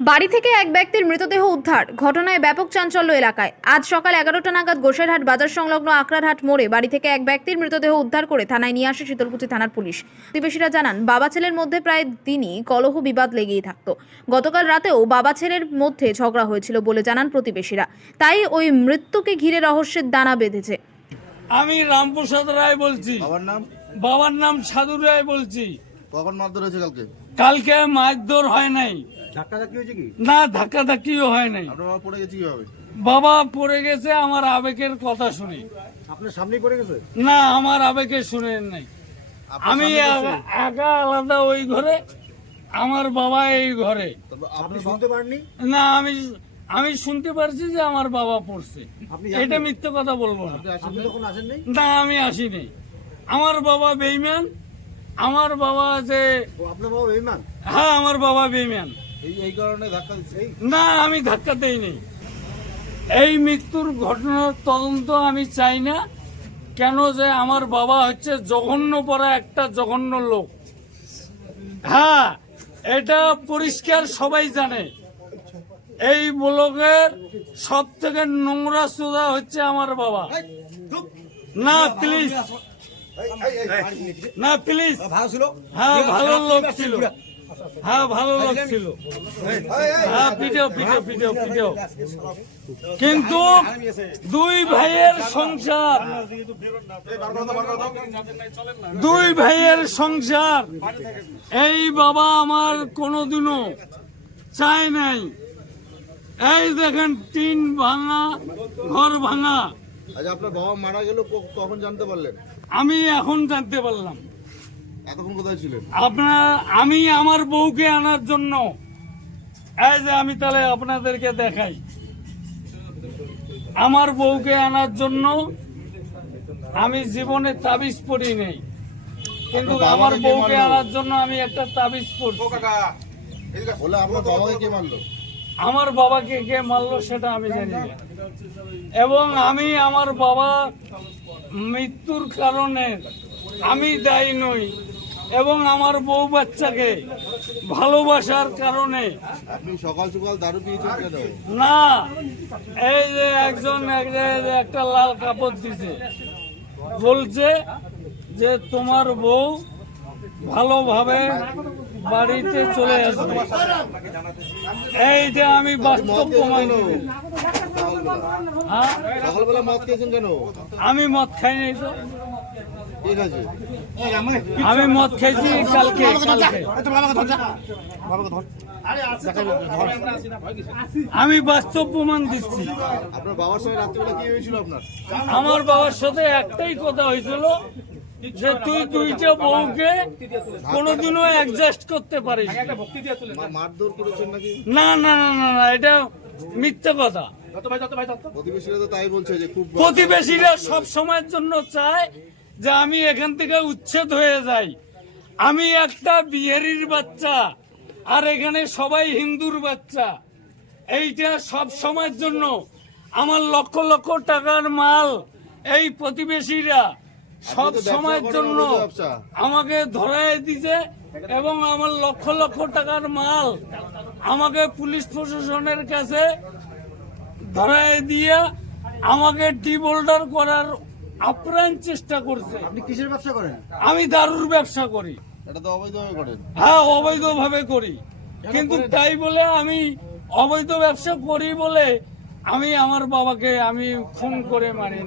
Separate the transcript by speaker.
Speaker 1: বাড়ি থেকে এক ব্যক্তির মৃতদেহ উদ্ধার। ঘটনায় ব্যাপক চাঞ্চল্য এলাকায়। আজ সকাল এগারোটা নাগাদ গোসাইরহাট বাজার সংলগ্ন আকরারহাট মোড়ে বাড়ি থেকে এক ব্যক্তির মৃতদেহ উদ্ধার করে থানায় নিয়ে আসে শীতলকুচি থানার পুলিশ। প্রতিবেশীরা জানান বাবা ছেলের মধ্যে প্রায় দিনই কলহ বিবাদ লেগেই থাকত। গতকাল রাতেও বাবা ছেলের মধ্যে ঝগড়া হয়েছিল বলে জানান প্রতিবেশীরা। তাই ওই মৃত্যুকে ঘিরে রহস্যের দানা বেঁধেছে।
Speaker 2: আমি রামপ্রসাদ রায় বলছি।
Speaker 3: বাবার নাম?
Speaker 2: বাবার নাম সাধু রায় বলছি।
Speaker 3: কখন মারধর হয়েছে কালকে?
Speaker 2: কালকে মারধর হয় নাই। না ধাক্কা ধাক্কিও হয় নাই।
Speaker 3: বাবা পড়ে গেছে কীভাবে?
Speaker 2: বাবা পড়ে গেছে আমার আবেগের কথা শুনি।
Speaker 3: আপনার সামনেই পড়ে গেছে?
Speaker 2: না আমার আবেগে শুনেন নাই। আমি একা- আলাদা ওই ঘরে আমার বাবা এই ঘরে।
Speaker 3: আপনি শুনতে পারেননি
Speaker 2: না আমি আমি শুনতে পারছি যে আমার বাবা পড়ছে। এটা মিথ্যে কথা বলব না। আমি আসিনি। আমার বাবা বেইমান আমার বাবা যে
Speaker 3: আপনার বাবা বেইমান
Speaker 2: হ্যাঁ আমার বাবা বেইমান
Speaker 3: এই এই কারণে ধাক্কা
Speaker 2: না আমি ধাক্কা দেইনি। এই মৃত্যুর ঘটনার তদন্ত আমি চাই না। কেন যে আমার বাবা হচ্ছে জঘন্য পড়া একটা জঘন্য লোক। হ্যাঁ এটা পরিষ্কার সবাই জানে। এই ব্লকের সব থেকে নোংরা সোজা হচ্ছে আমার বাবা। না প্লিজ না প্লিজ হ্যাঁ ভালো লোক ছিল। হ্যাঁ ভালো লোক ছিল হ্যাঁ পিঠেও পিঠেও পিঠেও পিঠেও। কিন্তু দুই ভাইয়ের সংসার দুই ভাইয়ের সংসার। এই বাবা আমার কোনোদিনও চায় নাই। এই দেখেন টিন ভাঙা ঘর ভাঙা।
Speaker 3: আচ্ছা আপনার বাবা মারা গেল কখন জানতে পারলেন?
Speaker 2: আমি এখন জানতে পারলাম। আপনার আমি আমার বউকে আনার জন্য। এই যে আমি তাহলে আপনাদেরকে দেখাই। আমার বউকে আনার জন্য আমি জীবনে তাবিজ পড়ি নেই। কিন্তু আমার বউকে আনার জন্য আমি একটা তাবিজ পড়ছি
Speaker 3: বলে আপনার বাবাকে কে মারলো?
Speaker 2: আমার বাবাকে কে মারলো সেটা আমি জানি এবং আমি আমার বাবা মৃত্যুর কারণে আমি দায়ী নই। এবং আমার বউ বাচ্চাকে ভালোবাসার কারণে।
Speaker 3: সকাল সকাল দারু পিয়েছেন
Speaker 2: না এই যে একজন একটা লাল কাপড় দিছে। বলছে যে তোমার বউ ভালোভাবে বাড়িতে চলে আসবে। এইটা আমি বাস্তব প্রমাণ আমি মদ খাই নাই তো।
Speaker 3: ঠিক আছে।
Speaker 2: আমি মদ খেয়েছি কালকে কালকে। আমি বাস্তব প্রমাণ দিচ্ছি।
Speaker 3: আপনার বাবার সঙ্গে রাত্রিবেলা কি হয়েছিল আপনার?
Speaker 2: আমার বাবার সাথে একটাই কথা হয়েছিল যে তুই দুইটা বউকে কোনোদিনও অ্যাডজাস্ট করতে পারিস না। না না না এটা মিথ্যে কথা।
Speaker 3: প্রতিবেশীরা তো তাই বলছে যে খুব
Speaker 2: প্রতিবেশীরা সব সময়ের জন্য চায় যে আমি এখান থেকে উচ্ছেদ হয়ে যাই। আমি একটা বিহারির বাচ্চা আর এখানে সবাই হিন্দুর বাচ্চা। এইটা সব সময়ের জন্য আমার লক্ষ লক্ষ টাকার মাল এই প্রতিবেশীরা সব সময়ের জন্য আমাকে ধরায় দিছে এবং আমার লক্ষ লক্ষ টাকার মাল আমাকে পুলিশ প্রশাসনের কাছে ধরায় দিয়ে আমাকে ডিবোল্ডার করার আপ্রাণ চেষ্টা করছে।
Speaker 3: আপনি কিসের ব্যবসা করেন?
Speaker 2: আমি দারুর ব্যবসা করি।
Speaker 3: এটা তো অবৈধভাবে করেন।
Speaker 2: হ্যাঁ অবৈধভাবে করি। কিন্তু তাই বলে আমি অবৈধ ব্যবসা করি বলে আমি আমার বাবাকে আমি খুন করে মারি।